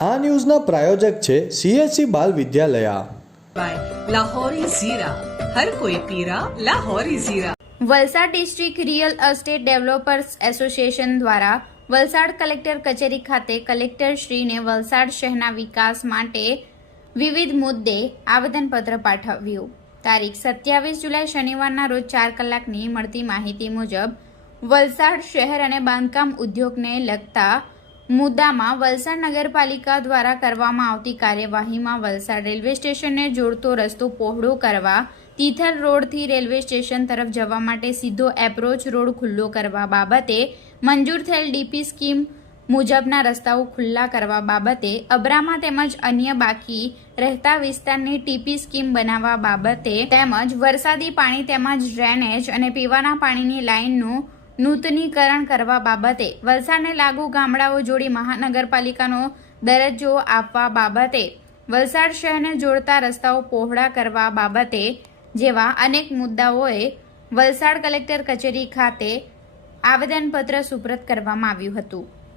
આ ન્યૂઝના પ્રાયોજક છે CSC બાલ વિદ્યાલયા. લાહોરી ઝીરા, હર કોઈ પીરા Lahori Zeera. Valsad district real estate developers association દ્વારા વલસાડ કલેક્ટર કચેરી ખાતે કલેક્ટરશ્રીને વલસાડ શહેરના વિકાસ માટે વિવિધ મુદ્દે આવેદનપત્ર પાઠવ્યું. તારીખ 27 જુલાઈ શનિવારના રોજ 4 કલાકની મળતી માહિતી મુજબ વલસાડ શહેર અને બાંધકામ ઉદ્યોગને લગતા મુદ્દામાં વલસાડ નગરપાલિકા દ્વારા કરવામાં આવતી કાર્યવાહીમાં વલસાડ રેલવે સ્ટેશનને જોડતો રસ્તો પહોળો કરવા, તિથલ રોડથી રેલવે સ્ટેશન તરફ જવા માટે સીધો એપ્રોચ રોડ ખુલ્લો કરવા બાબતે, મંજૂર થયેલ ડીપી સ્કીમ મુજબના રસ્તાઓ ખુલ્લા કરવા બાબતે, અબ્રામા તેમજ અન્ય બાકી રહેતા વિસ્તારની ટીપી સ્કીમ બનાવવા બાબતે તેમજ વરસાદી પાણી તેમજ ડ્રેનેજ અને પીવાના પાણીની લાઇનનું નૂતનીકરણ કરવા બાબતે, વલસાડને લાગુ ગામડાઓ જોડી મહાનગરપાલિકાનો દરજ્જો આપવા બાબતે, વલસાડ શહેરને જોડતા રસ્તાઓ પહોળા કરવા બાબતે જેવા અનેક મુદ્દાઓએ વલસાડ કલેક્ટર કચેરી ખાતે આવેદનપત્ર સુપ્રત કરવામાં આવ્યું હતું.